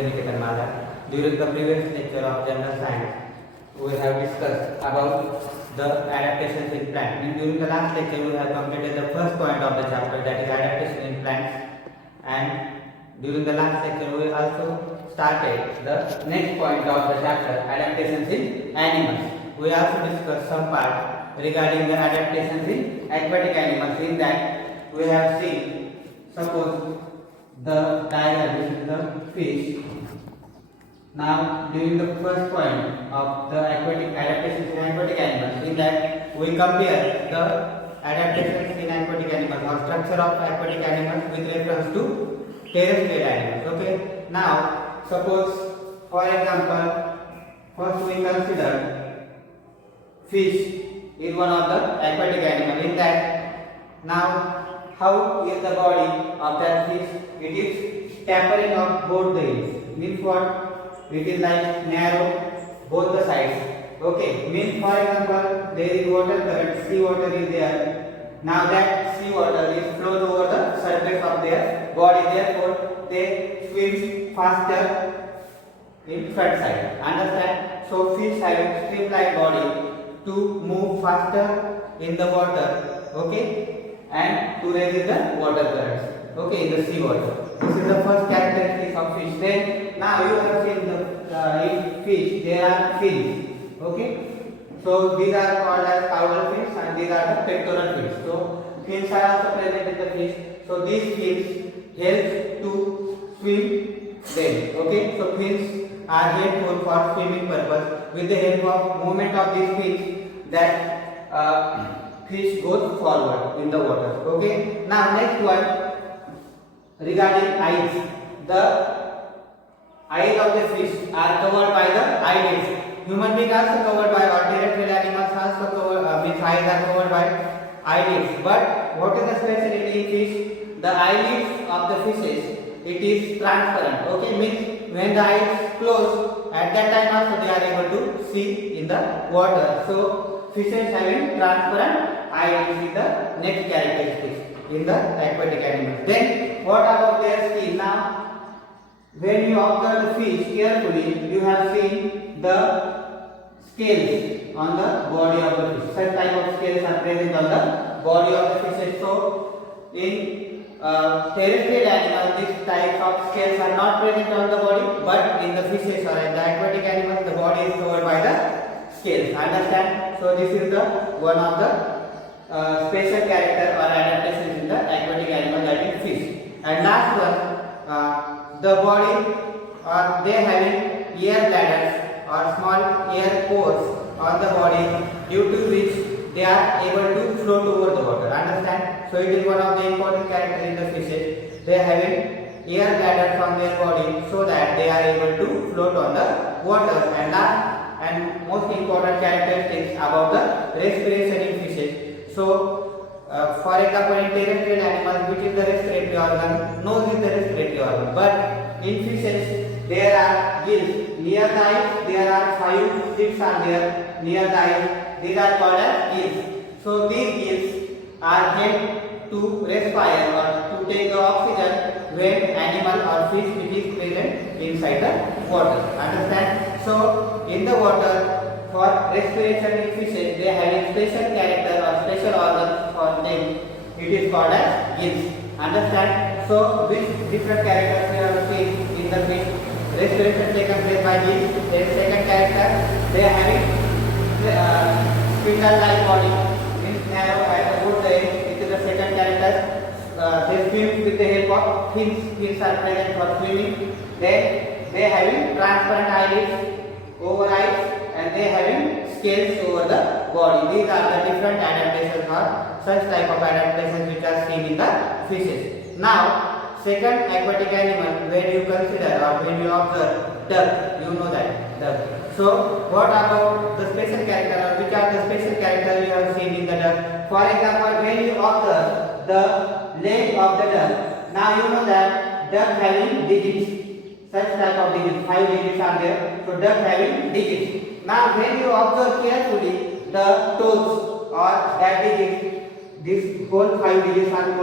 During the previous lecture of general science, we have discussed about the adaptations in plants. And during the last lecture, we have completed the first point of the chapter, that is adaptation in plants. And during the last lecture, we also started the next point of the chapter, adaptations in animals. We also discussed some part regarding the adaptations in aquatic animals. In that, we have seen, suppose the diagram is the fish. Now, during the first point of the aquatic adaptations in aquatic animals, in that we compare the adaptations in aquatic animals or structure of aquatic animals with reference to terrestrial animals. Okay. Now, suppose, for example, first we consider fish is one of the aquatic animal. In that, now how is the body of that fish? It is tapering of both the ends. Means what? It is like narrow both the sides. Okay. Means for example, there is water current, sea water is there. Now that sea water is flowed over the surface of their body. Therefore, they swim faster in front side. Understand? So fish having streamlined body to move faster in the water, okay, and to resist the water currents, okay, in the sea water. This is the first characteristic of fish. Then now you have seen the in fish there are fins, okay. So these are called as caudal fins and these are the pectoral fins. So fins are also present in the fish. So these fins help to swim them, okay. So fins are helpful for swimming purpose. With the help of movement of these fins, that fish goes forward in the water. Okay. Now next one regarding eyes. The eyes of the fish are covered by the eyelids. Human beings are also covered by, or terrestrial animals also covered. Means eyes are covered by eyelids. But what is the specialty in fish? The eyelids of the fishes, it is transparent. Okay. Means when the eyes close, at that time also they are able to see in the water. So fishes having transparent eyelids is the next characteristic in the aquatic animals. Then what about their skin? Now when you observe the fish carefully, you have seen the scales on the body of the fish. Such type of scales are present on the body of the fishes. So in terrestrial animals, these types of scales are not present on the body, but in the fishes or in the aquatic animals, the body is covered by the scales. Understand? So this is the one of the special character or adaptations in the aquatic animal, that is fish. And last one, the body, or they having air bladders or small air pores on the body, due to which they are able to float over the water. Understand? So it is one of the important characters in the fishes. They are having air bladders from their body so that they are able to float on the water. And last and most important characteristics about the respiration in fishes. So for example, in terrestrial animals, which is the respiratory organ? Nose is the respiratory organ. But in fishes, there are gills. Near the eyes, there are 5 tips are there near the eyes. These are called as gills. So these gills are helped to respire or to take the oxygen when animal or fish which is present inside the water. Understand? So in the water, for respiration in fishes, they have a special character or special organ for them. It is called as gills. Understand? So which different characters we have seen in the fish? Respiration taken place by gills. Then second character, they are having spindle-like body, means narrow at both the ends. It is the second character. They swim with the help of fins. Fins are present for swimming. Then they are having transparent eyelids over eyes, and they are having scales over the body. These are the different adaptations or such type of adaptations which are seen in the fishes. Now, second aquatic animal, when you consider or when you observe duck, you know that duck. So what about the special character, or which are the special characters you have seen in the duck? For example, when you observe the leg of the duck, now you know that duck having digits, such type of digits, 5 digits are there. So duck having digits. Now when you observe carefully the toes or that digits, this whole 5 digits are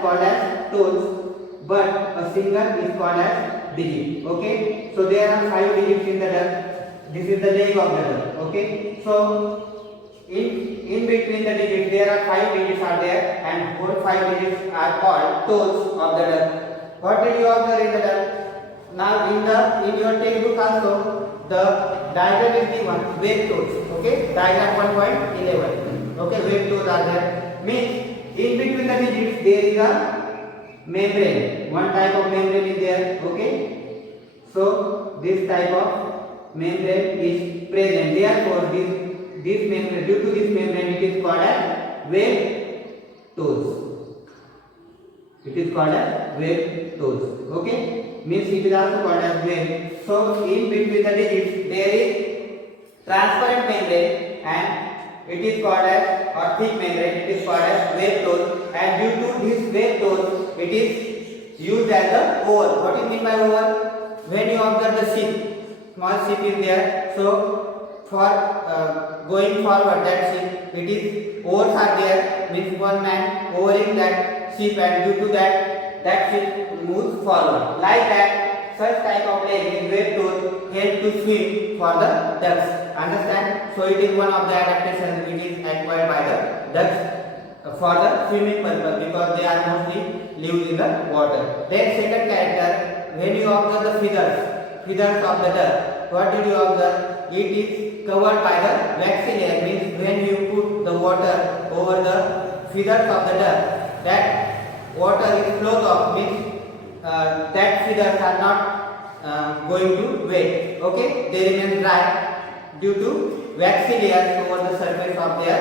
called as toes. but a single is called as digit. Okay, so there are 5 digits in the duck. This is the leg of the duck. Okay, so in between the digits there are 5 digits are there, and whole 5 digits are called toes of the duck. What did you observe in the duck? Now in your textbook also the diagram is given wave toes. Okay, diagram 1.11. Okay, wave toes are there. Means in between the digits there is a membrane. One type of membrane is there. Okay, so this type of membrane is present. Therefore, this membrane, due to this membrane, it is called as wave toes. It is called as wave toes. Okay, means it is also called as wave. So in between the digits there is transparent membrane, and it is called as, or thick membrane, it is called as wave toes, and due to this wave toes it is used as a oar. What is meant by oar? When you observe the ship, small ship is there, so for going forward that ship, it is oars are there, means one man oaring that ship, and due to that ship moves forward. Like that, such type of leg is wave toes help to swim for the ducks. Understand? So it is one of the adaptations which is acquired by the ducks for the swimming purpose, because they are mostly live in the water. Then second character, when you observe the feathers of the duck, what did you observe? It is covered by the waxy layer. Means when you put the water over the feathers of the duck, that water is flows off. Means that feathers are not going to wet. Okay, they remain dry due to waxy layers over the surface of their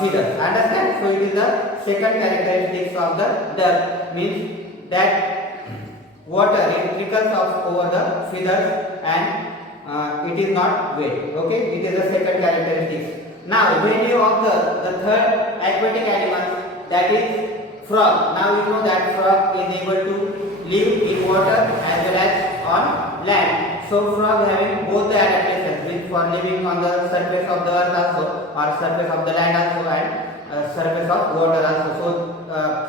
feathers. Understand? So it is the second characteristics of the duck, means that water it trickles off over the feathers and it is not wet. Okay, it is the second characteristics. Now when you observe the third aquatic animal, that is frog. Now you know that frog is able to live in water as well as on land. So frog having both the adaptations, means for living on the surface of the earth also, or surface of the land also, and surface of water also. So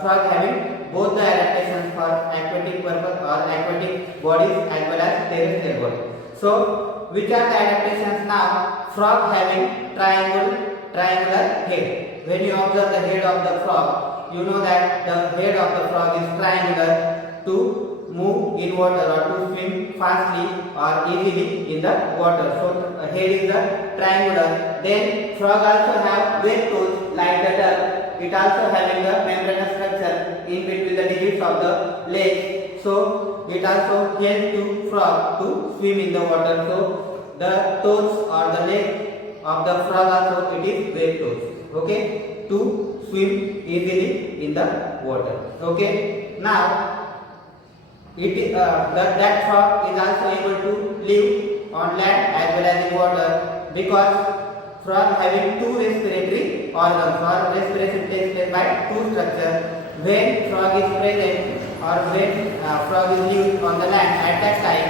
frog having both the adaptations for aquatic purpose or aquatic bodies as well as terrestrial bodies. So which are the adaptations now? Frog having triangular head. When you observe the head of the frog, you know that the head of the frog is triangular to move in water or to swim fastly or easily in the water. So head is the triangular. Then frog also have wave toes like the duck. It also having the membranous structure in between the digits of the legs. So it also helps to frog to swim in the water. So the toes or the leg of the frog also it is wave toes. Okay, to swim easily in the water. Okay, now that frog is also able to live on land as well as in water, because frog having two respiratory organs, or respiration takes place by two structures. When frog is present or when frog is living on the land, at that time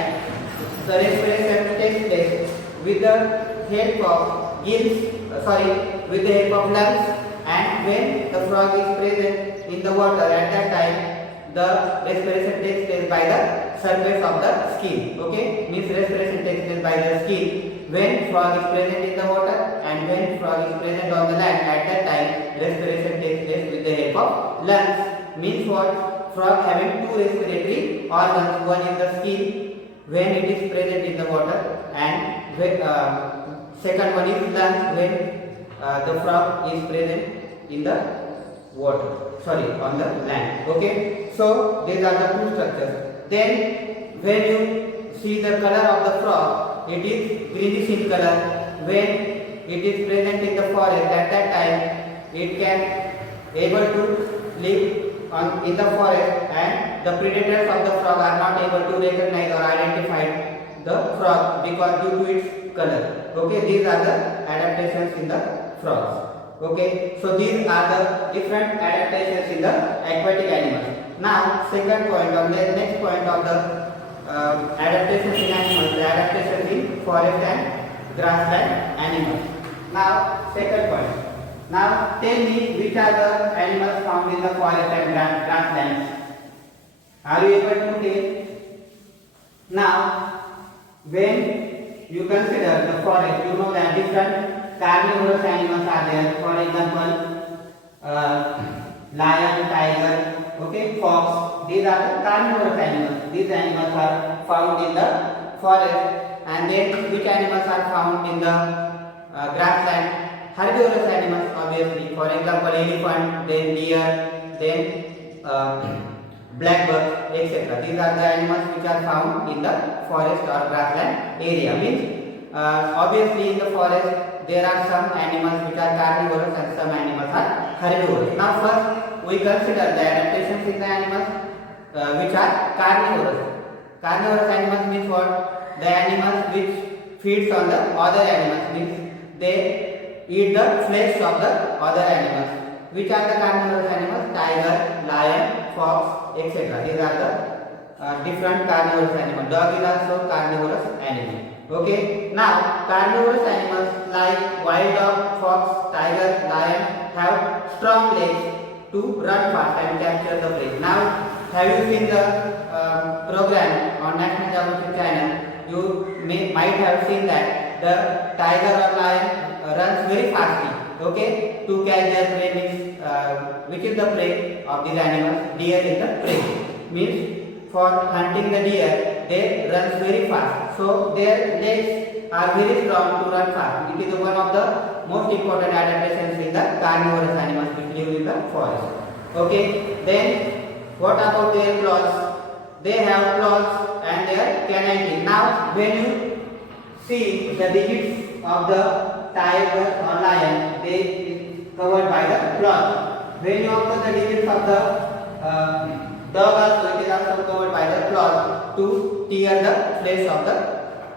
the respiration takes place with the help of with the help of lungs, and when the frog is present in the water, at that time the respiration takes place by the surface of the skin. Okay, means respiration takes place by the skin when frog is present in the water, and when frog is present on the land, at that time respiration takes place with the help of lungs. Means what? Frog having two respiratory organs. One is the skin when it is present in the water, and when, second one is lungs when the frog is present in the on the land. Okay, so these are the two structures. Then when you see the color of the frog, it is greenish in color. When it is present in the forest, at that time it can able to live in the forest, and the predators of the frog are not able to recognize or identify the frog because due to its color. Okay, these are the adaptations in the frogs. Okay, so these are the different adaptations in the aquatic animals. Now, second point or the next point of the adaptations in animals, the adaptations in forest and grassland animals. Now, second point. Now, tell me which are the animals found in the forest and grasslands. Are you able to take? Now, when you consider the forest, you know that different carnivorous animals are there. For example, lion, tiger, okay, fox. These are the carnivorous animals. These animals are found in the forest. And then which animals are found in the grassland? Herbivorous animals, obviously. For example, elephant, then deer, then blackbird, etc. These are the animals which are found in the forest or grassland area. Means obviously in the forest there are some animals which are carnivorous and some animals are herbivorous. Now first we consider the adaptations in the animals which are carnivorous. Carnivorous animals means what? The animals which feeds on the other animals, means they eat the flesh of the other animals. Which are the carnivorous animals? Tiger, lion, fox, etc. These are the different carnivorous animals. Dog is also carnivorous animal. Okay. Now carnivorous animals like wild dog, fox, tiger, lion have strong legs to run fast and capture the prey. Now have you seen the program on National Geographic channel? You might have seen that the tiger or lion runs very fastly, okay, to catch their prey. Means which is the prey of these animals? Deer is the prey. Means for hunting the deer, they run very fast. So their legs are very strong to run fast. It is one of the most important adaptations in the carnivorous animals which live in the forest. Okay. Then what about their claws? They have claws and their canine teeth. Now when you see the digits of the tiger or lion, they is covered by the claws. When you observe the digits of the dog also, it is also covered by the claws to tear the flesh of the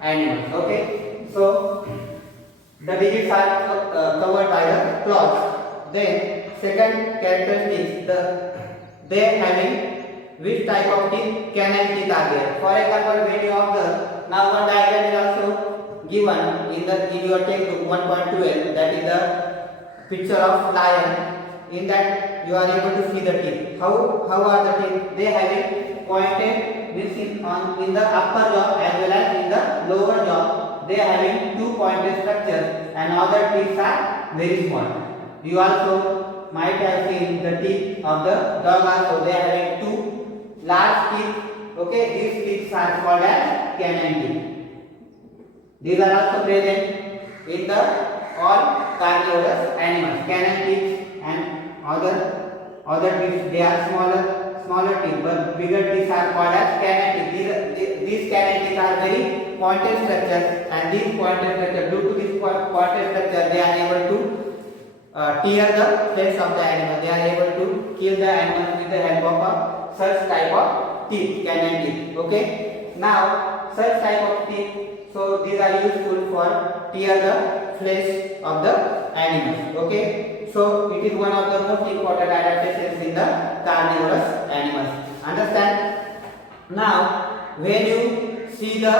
animal. Okay, so the digits are covered by the claws. Then second characteristics, they having which type of teeth? Canine teeth are there. For example, when you observe, now one diagram is also given in your textbook 1.12, that is the picture of lion. In that you are able to see the teeth. How are the teeth? They have a pointed, this in the upper jaw as well as in the lower jaw. They are having two pointed structures and other teeth are very small. You also might have seen the teeth of the dog also. They are having two large teeth. Okay, these teeth are called as canine teeth. These are also present in the all carnivorous animals. Canine teeth and other teeth, they are smaller teeth, but bigger teeth are called as canine teeth. These canine teeth are very pointed structures, and these pointed structure, due to this pointed structure, they are able to tear the flesh of the animal. They are able to kill the animal with the help of such type of teeth, canine teeth. Okay. Now such type of teeth, so these are useful for tear the flesh of the animals. Okay. So it is one of the most important adaptations in the carnivorous animals. Understand? Now when you see the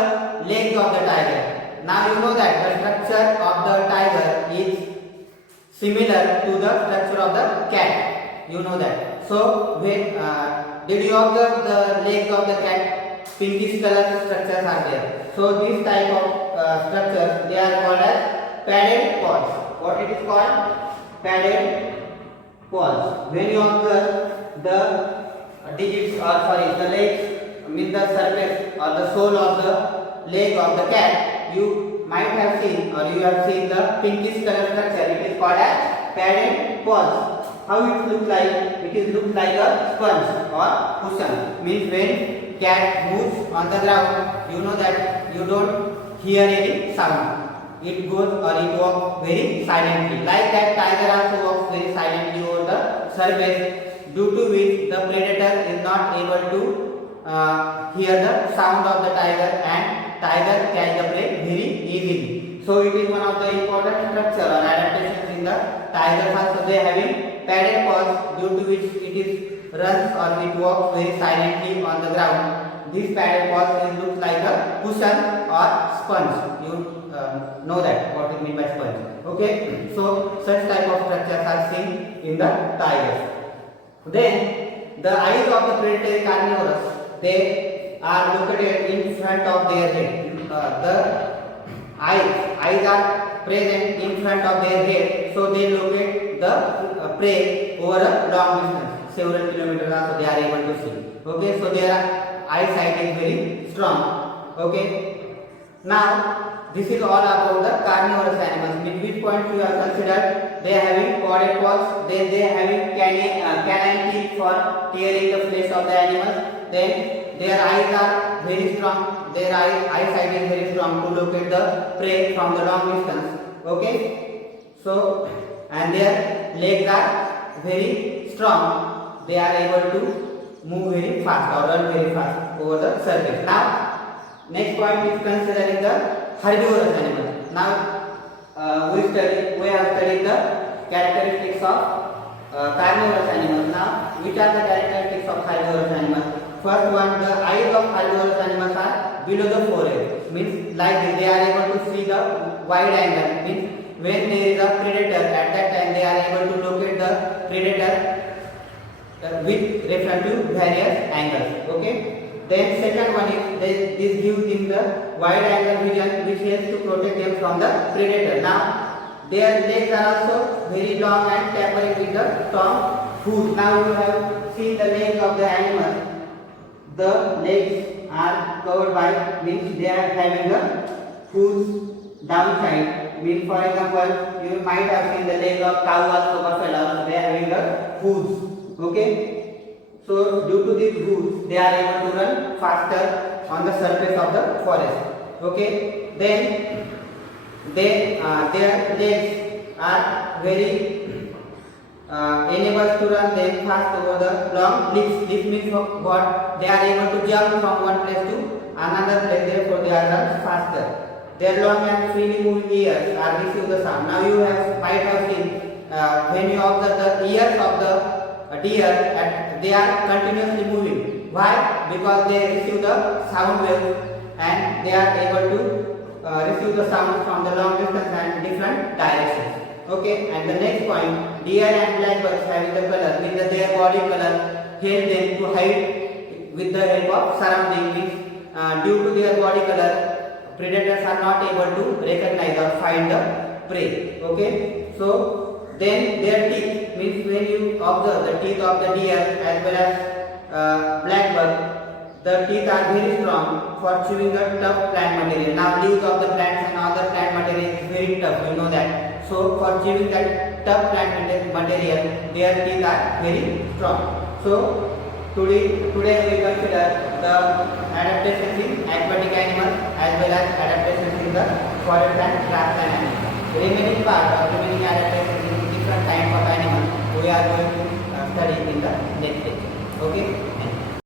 legs of the tiger, now you know that the structure of the tiger is similar to the structure of the cat. You know that. So when did you observe the legs of the cat? Pinkish color structures are there. So this type of structures, they are called as padded paws. What it is called? Padded paws. When you observe the digits, or sorry, the legs, mean the surface or the sole of the leg of the cat, you might have seen, or you have seen the pinkish color structure. It is called as padded paws. How it looks like? It looks like a sponge or cushion. Means when cat moves on the ground, you know that you don't hear any sound. It goes or it walks very silently. Like that, tiger also walks very silently over the surface, due to which the predator is not able to hear the sound of the tiger, and tiger catch the prey very easily. So it is one of the important structure or adaptations in the tigers also. They having padded paws, due to which it is runs or it walks very silently on the ground. This padded paws looks like a cushion or sponge. You know that what it means by sponge. Okay, so such type of structures are seen in the tigers. Then the eyes of the predatory carnivorous, they are located in front of their head. The eyes are present in front of their head, so they locate the prey over a long distance, several kilometers also they are able to see. Okay, so their eyesight is very strong. Okay, now this is all about the carnivorous animals. With which points you have considered? They are having podded paws, then they are having canine teeth for tearing the flesh of the animals. Then their eyes are very strong. Their eyesight is very strong to locate the prey from the long distance. Okay, so and their legs are very strong. They are able to move very fast or run very fast over the surface. Now, next point is considering the herbivorous animal. Now we have studied the characteristics of carnivorous animals. Now, which are the characteristics of herbivorous animals? First one, the eyes of herbivorous animals are below the forehead. Means like this, they are able to see the wide angle. Means when there is a predator, at that time they are able to locate the predator with reference to various angles. Okay. Then second one is this gives them the wide angle vision, which helps to protect them from the predator. Now their legs are also very long and tapering with the strong hooves. Now you have seen the legs of the animal. The legs are covered by, means they are having the hooves downside. Means for example, you might have seen the leg of cow also, buffalo, they are having the hooves. Okay. So due to these hooves, they are able to run faster on the surface of the forest. Okay. Then their legs are very enables to run them fast over the long leaps. This means what? They are able to jump from one place to another place. Therefore, they are run faster. Their long and freely moving ears are receive the sound. Now you might have seen when you observe the ears of the deer, they are continuously moving. Why? Because they receive the sound waves and they are able to receive the sound from the long distance and different directions. Okay, and the next point, deer and blackbirds having the color, means that their body color help them to hide with the help of surrounding. Means due to their body color, predators are not able to recognize or find the prey. Okay, so then their teeth, means when you observe the teeth of the deer as well as blackbird, the teeth are very strong for chewing the tough plant material. Now leaves of the plants and other plant material is very tough, you know that. So for chewing that tough plant material, their teeth are very strong. So today we consider the adaptations in aquatic animals as well as adaptations in the forest and grassland animals. The remaining part of remaining adaptations in different kinds of animals we are going to study in the next lecture. Okay.